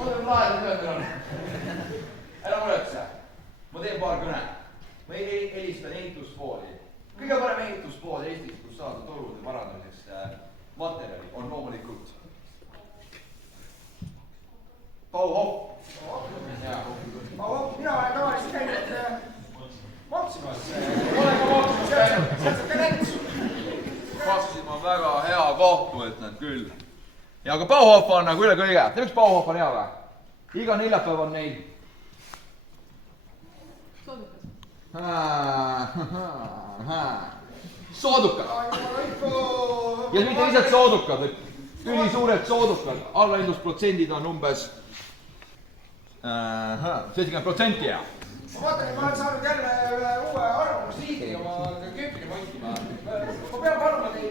Mul on lahed ühendel on. Ära muretse. Ma teen paar kõne. Ma helistan ehituspoodi. Kõige parem ehituspood Eestis, kus saada torude parandamiseks materjali, on loomulikult Paul Hopp. Paul Hopp, mina olen tavaliselt käinud maksimas. Olen ka maksimas käinud. Sealt ka näiteks. Maksimas on väga hea koht, ma ütlen küll. Ja aga Bauhof on nagu üle kõige. Tead, miks Bauhof on hea või? Iga neljapäev on neil soodukad. Ja mitte lihtsalt soodukad, ülisuured soodukad. Allahindlusprotsendid on umbes 70% hea. Ma vaatan, et ma olen saanud jälle ühe uue arvamusliigi oma kööpini montima. Ma pean paluma teil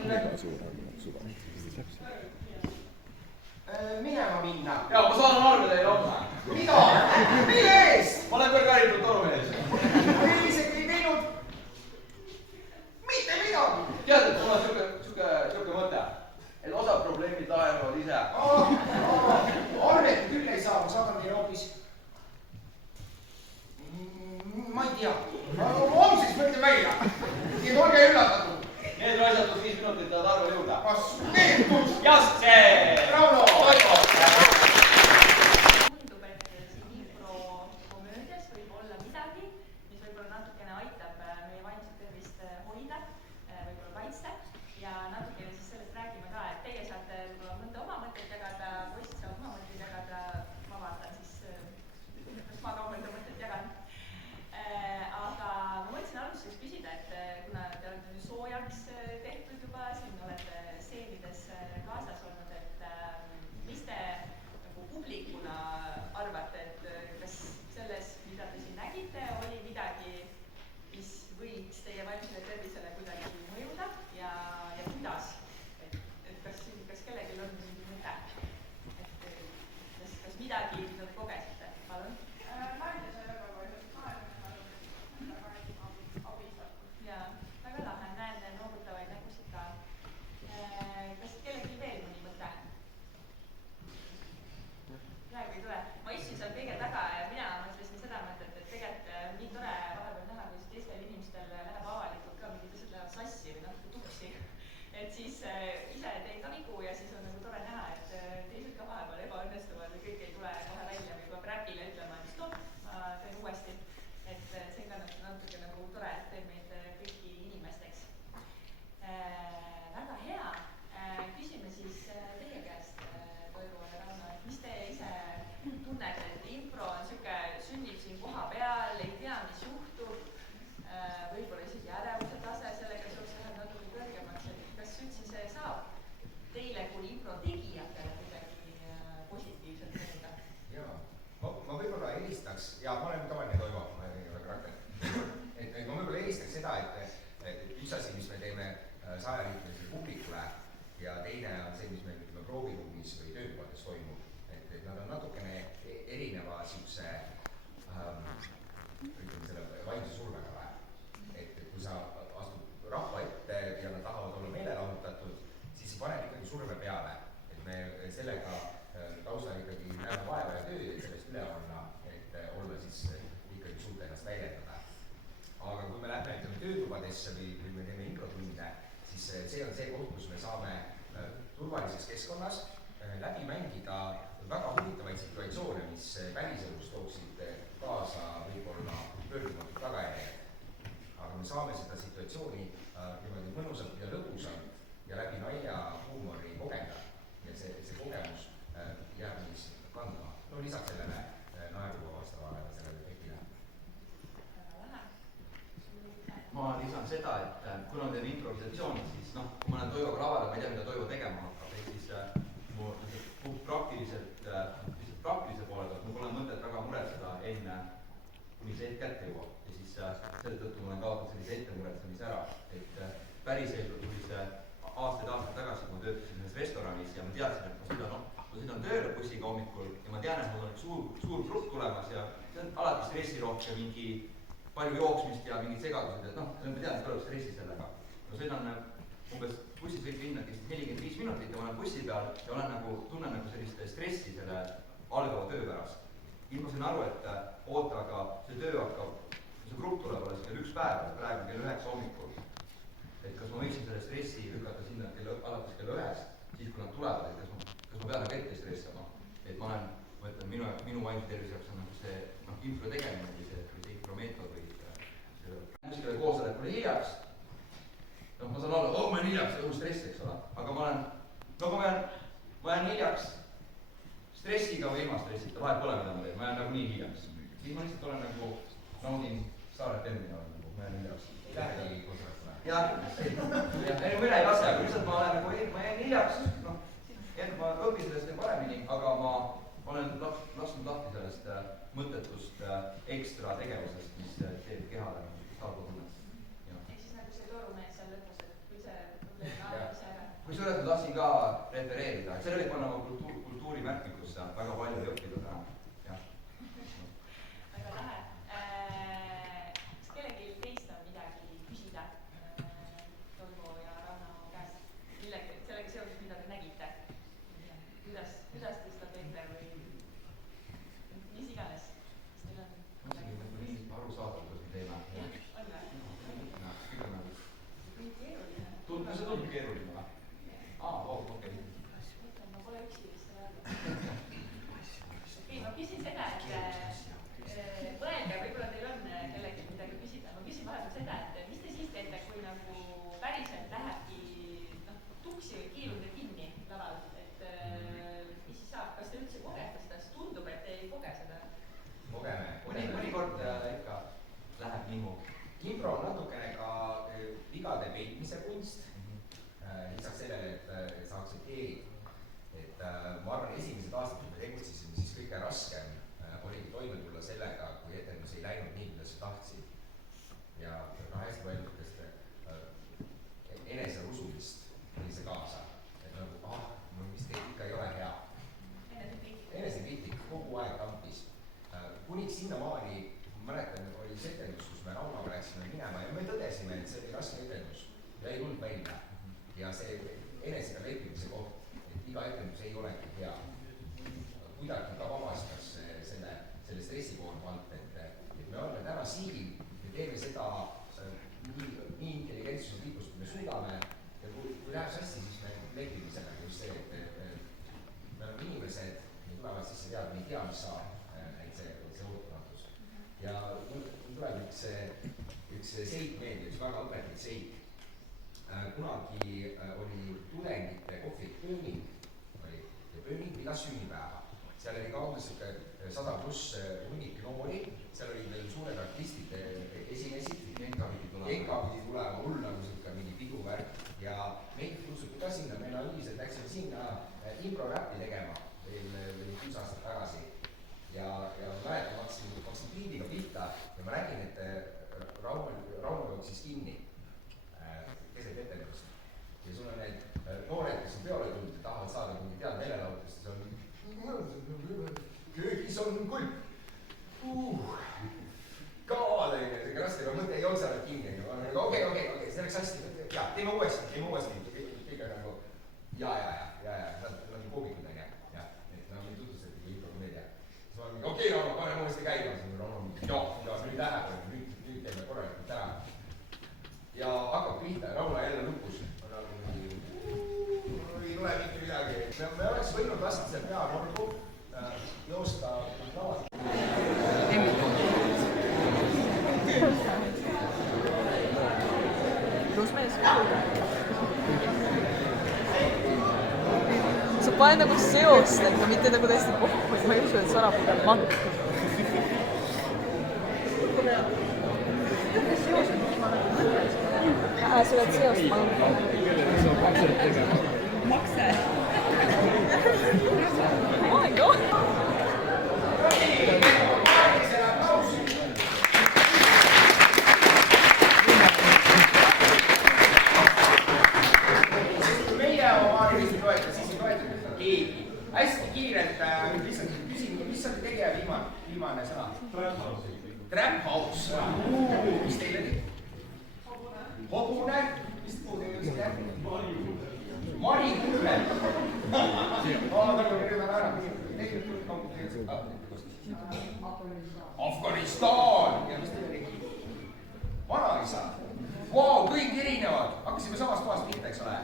minema minna. Jaa, ma saan arve teile homme. Mida? Mille eest? Ma olen veel käritud torumees. Te isegi ei teinud mitte midagi. Tead, et mul on siuke mõte, et osad probleemid lahenevad ise. Arvet küll ei saa, ma saadan teile hoopis. Ma ei tea. Homseks mõtlen välja. Nii et olge üllatatud. Need asjad, kus 5 minutit tahad arve jõuda. Kas neetud? Just see! Rauno! Tundub, et siin improkomöödias võib olla midagi, mis võib-olla natukene aitab meie vaimset tervist hoida, võib-olla kaitsta ja natukene siis sellest räägime ka, et teie saate võib-olla mõnda oma mõtteid jagada, poisid saavad oma mõtteid jagada, ma vaatan siis, kas ma ka mõnda mõtteid jagan. Aga ma mõtlesin alustuseks küsida, et kuna te olete nüüd soojaks tehtud juba, siin olete seenides kaasas olnud, et mis te nagu publikuna arvate, et kas selles, mida te siin nägite, oli midagi, mis võiks teie vaimsele tervisele kuidagi mõjuda ja kuidas? Et kas kellelgi on mingi mõte? Et kas midagi te kogesite? Palun? Naine sai väga palju, Jaa, väga lahe, näen noogutavaid nägusid ka. Kas kellelgi veel mõni mõte? Praegu ei tule. Ma istusin seal kõige taga ja mina mõtlesin seda mõtet, et tegelikult nii tore vahepeal näha, kuidas teistel inimestel läheb avalikult ka mingid asjad lähevad sassi või natuke tuksi. Et siis ise teen ka vigu ja siis on nagu tore näha, et teised ka vahepeal ebaõnnestuvad või kõik ei tule kohe välja või juba räpile ütlema, et stopp, ma teen uuesti. Et see on ka natuke nagu tore, et teeb meid kõiki inimesteks. Väga hea. Küsime siis teie käest, Toivo ja Rauno, et mis te ise tunnete, et impro on siuke, sünnib siin koha peal, ei tea, mis juhtub, võib-olla isegi ärevuse tase sellega seoses läheb natuke kõrgemaks, et kas üldse see saab teile kui impro tegijatele kuidagi positiivselt mõjuda? Jaa, ma võib-olla helistaks, ja ma olen tavaline Toivo, ma ei ole väga rakend. Et ma võib-olla helistaks seda, et üks asi, mis me teeme 100-liikmelisele publikule ja teine on see, mis meil prooviruumis või töökohades toimub. Et nad on natukene erineva siukse, ütleme selle vaimse survega vähe. Et kui sa astud rahva ette ja nad tahavad olla meelelahutatud, siis see paneb ikkagi surve peale. Et me sellega taustal ikkagi näeme vaeva ja töö, et sellest üle olla, et olla siis ikkagi suuta ennast väljendada. Aga kui me lähme töötubadesse või me teeme improtunde, siis see on see koht, kus me saame turvalises keskkonnas läbi mängida väga huvitavaid situatsioone, mis päriselus tooksid kaasa võib-olla pöördumatut tagajärjed. Aga me saame seda situatsiooni niimoodi mõnusalt ja lõbusalt ja läbi nalja huumori kogeda. Ja see kogemus jääb siis kandma. No lisaks sellele naeruvastavale sellele efektile. Ma lisan seda, et kuna on teeme improvisatsiooni, siis kui ma olen Toivoga laval, ma ei tea, mida Toivo tegema hakkab, ehk siis mu praktilise poole pealt, mul pole mõtet väga muretseda enne, kuni see hetk kätte jõuab. Ja siis selle tõttu ma olen kaotanud sellise ettemuretsemise ära, et pärisellu tuli see aastaid tagasi, kui ma töötasin ühes restoranis ja ma teadsin, et ma sõidan tööle bussiga hommikul ja ma tean, et mul on üks suur grupp tulemas ja see on alati stressirohke, mingi palju jooksmist ja mingid segadused, et ma tean, et tuleb stressi sellega. Ma sõidan umbes bussisõit linna kestis 45 minutit ja ma olen bussi peal ja tunnen sellist stressi selle algava töö pärast. siis ma sain aru, et oota, aga see töö hakkab, see grupp tuleb alles kell 1 päeval, praegu kell 9 hommikul. Et kas ma võiksin selle stressi lükata sinna alates kell 1, siis kui nad tulevad, et kas ma pean nagu ette stressama. Et ma ütlen, minu vaimse tervise jaoks on nagu see info tegemine või see infomeetod või kuskile koosolekule hiljaks. Ma saan olla, ma olen hiljaks, õhu stress, eks ole, aga ma jään hiljaks stressiga või ilma stressita, vahet pole mida ma teen, ma jään nagu nii hiljaks. Siis ma lihtsalt olen nagu, naudin Saare Femina, ma jään hiljaks. Ei lähegi koosolekule. Ei, üle ei lase, aga lihtsalt ma jään hiljaks, ma õpin sellest paremini, aga ma olen lasknud lahti sellest mõttetust ekstra tegevusest, mis teeb kehale halba tunnet. Ehk siis nagu see torumees seal lõpus, et kui see probleem lahendab ise ära. Kusjuures ma tahtsin ka refereerida, et selle võib panna oma kultuurimärkmikusse, väga palju ei õppida täna. Väga lahe. Kas kellelgi teist on midagi küsida Toivo ja Rauno käest? Sellega seoses, mida te nägite? Kuidas te seda teete või mis iganes? Ma mõtlesin, et nii arusaadav, kuidas me teeme. On või? Nii keeruline. See tundub keeruline või? Okei. Ma pole üksi vist seda öelda. Okei, ma küsin seda, et mõelge, võib-olla teil on kellelgi midagi küsida. Ma küsin vahepeal seda, et mis te siis teete, kui nagu päriselt lähebki tuksi või kiirude kinni laval, et mis siis saab? Kas te üldse kogete seda? Sest tundub, et te ei koge seda. Kogeme. Mõnikord ikka läheb nimu. Impro on natukene ka vigade peitmise kunst. Lisaks sellele, et sa aktsepteerid. Et ma arvan, esimesed aastad, kui me tegutsesime, siis kõige raskem oligi toime tulla sellega, kui etendus ei läinud nii, kuidas sa tahtsid. Ja hästi palju eneseusumist oli see kaasa. Et nagu, mis teid ikka ei ole hea. Enesekriitik kogu aeg tampis. Kuniks sinnamaani, ma mäletan, oli see etendus, kus me Raunaga läksime minema ja me tõdesime, et see oli raske etendus ja ei tulnud välja. Ja see enesega leppimise koht, et iga etendus ei olegi hea. Kuidagi ka vabastas selle stressikoorma alt, et me oleme täna siin, me teeme seda nii intelligentsuse liiklust, kui me suudame ja kui läheb sassi, siis me lepime sellega just see, et me oleme inimesed, me tulevad sisse teada, me ei tea, mis saab, et see ootamatus. Ja tuleb üks seik meelde, üks väga õpetlik seik. Kunagi oli tudengite kohvik Pööning ja Pööning pidas sünnipäeva. Seal oli ka umbes 100+ hunnik noori, seal oli veel suured artistid esinesid. Jenka pidi tulema, hull nagu siuke mingi piduvärk ja meid kutsuti ka sinna, me naiivselt läksime sinna impro-räppi tegema veel 6 aastat tagasi. Ja ma mäletan, ma hakkasin Priidiga pihta ja ma nägin, et Rauno jooksis kinni keset etendust. Ja sul on need noored, kes on peole tulnud ja tahavad saada mingi tead meelelahutust ja see on köögis on kulp. Kaale, ega raske, aga mõte ei ole saanud kinni. Okei, see läks hästi. Ja, teeme uuesti. Kõik on nagu nad on koomikud on ja. Et nad tutvustati kui infomeedia. Siis ma olen okei, Rauno, paneme uuesti käima. Nüüd läheb, nüüd teeme korralikult ära. Ja hakkab pihta, Rauno jälle lukus. Ei tule mitte midagi. Me oleks võinud lasta see pea norgu, joosta lavast. Ilus mees. Sa pane nagu seost, et mitte nagu täiesti kokku, ma ei usu, et Sarapuu peab mandriga. Sa oled seost mandriga. Kellele sa makset tegema? Makse? Oh my god! Meie oma inimesi toetada, siis ei toetada seda keegi. Hästi kiirelt lihtsalt küsime, mis on tegija viimane sõna? Trap House. Mis teile tegi? Hobune. Mis puhul teile vist järgmine? Mari Kurre. Ma nüüd ära. Afganistan! Ja mis teile tegi? Vanaisa. Vau, kõik erinevad. Hakkasime samast kohast pihta, eks ole.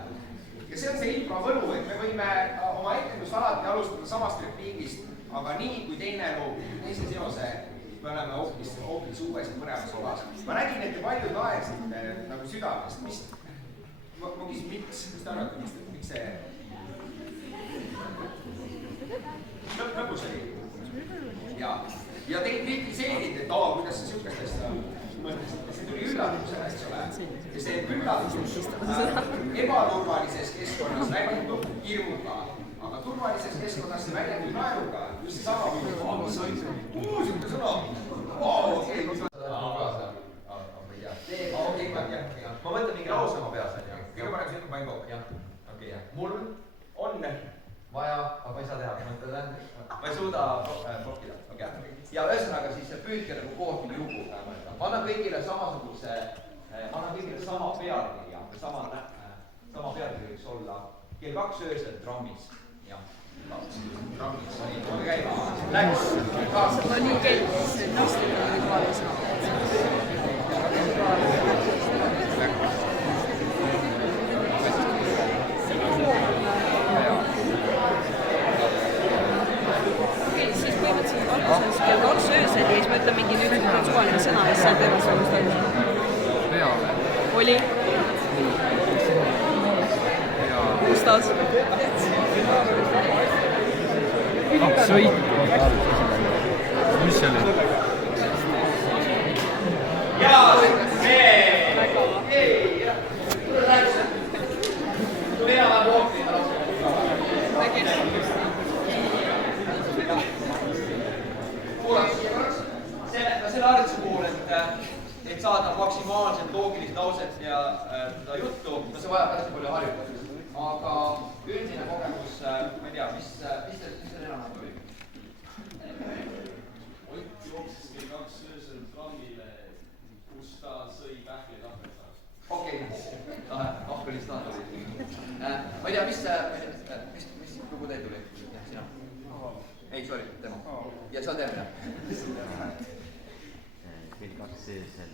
Ja see on see impro võlu, et me võime oma etendust alati alustada samast repliigist, aga nii kui teine loob teise seose, me oleme hoopis uues ja põnevas kohas. Ma nägin, et te paljud naersite nagu südamest. Ma küsin, miks te arvate, miks see lõpus oli? Ja te kritiseerite, et kuidas see sihukest asja mõtlesite. See tuli üllatusena, eks ole. Ja see üllatus ebaturvalises keskkonnas väljendub hirmuga, aga turvalises keskkonnas see väljendub naeruga. Just see sama või, mis oli see? Sihukene sõna. Okei, ma mõtlen mingi lause oma peas, on ju. kõige parem see on Vaimbo. Okei, jah. Mul on vaja, aga ma ei saa teha, ma ei suuda blokkida. Ja ühesõnaga siis püüdke nagu kohtini lugu. Anna kõigile samasuguse, anna kõigile sama pealkirja, sama pealkirja võiks olla kell 2 öösel trammis. Jah, trammis, nii, tule käima. Läks. No nii kell, see lasti on nüüd valmis. Alguses kell 2 öösel ja siis ma ütlen mingi nüüd suvaline sõna ja siis saad edasi alustada. Peale. Oli? Mustas? Sõit. Mis see oli? Jaa, see! Tule hea läheb hoopis. Selle hariduse puhul, et saada maksimaalselt loogilist lauset ja seda juttu, see vajab hästi palju harjutust. Aga üldine kogemus, ma ei tea, mis teil enam tuli? Ott jooksis kell 2 öösel trammile, kus ta sõi pähkleid ahvelist. Okei, ahvelist tahad oli. Ma ei tea, mis lugu teil tuli? Sina? Ei, sorry, tema. Ja see on tervine. Kell 2 öösel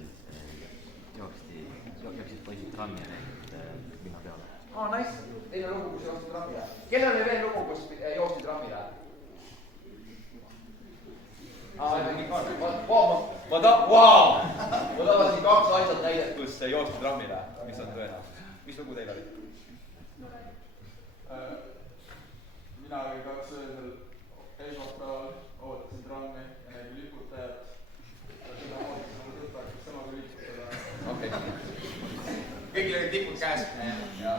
jooksid poisid trammi ja läksid linna peale. Nice. Teine lugu, kus jooksid trammile. Kellel oli veel lugu, kus jooksid trammile? Ma tahtsin 2 asjad näidet, kus jooksid trammile, mis on tõena. Mis lugu teil oli? Mina olin 2 öösel esmaspäeval, ootasin trammi ja need liputajad. Seda ootasin oma sõpra, kes samaga liputada. Okei. Kõigil olid lipud käes. Ja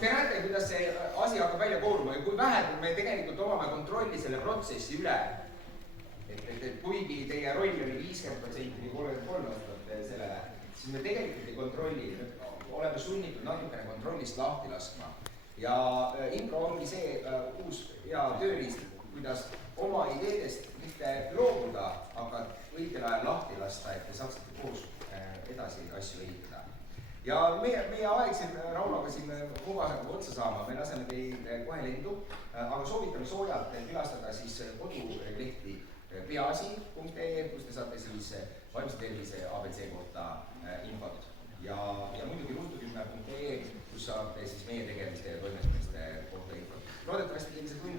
te näete, kuidas see asi hakkab välja kooruma ja kui vähe me tegelikult omame kontrolli selle protsessi üle. Et kuigi teie roll oli 50% või 33% sellele, siis me tegelikult ei kontrolli. Oleme sunnitud natukene kontrollist lahti laskma. Ja impro ongi see uus hea tööriist, kuidas oma ideedest mitte loobuda, aga õigel ajal lahti lasta, et te saaksite koos edasi asju ehitada. Ja meie aeg siin Raunoga siin mugavalt otsa saama, me laseme teid kohe lendu, aga soovitame soojalt külastada siis kodulehti peaasi.ee, kus te saate siis vaimse tervise ABC kohta infot. Ja muidugi ruutukümme.ee, kus saate siis meie tegemiste ja toimetamiste kohta infot. Loodetavasti teil see tund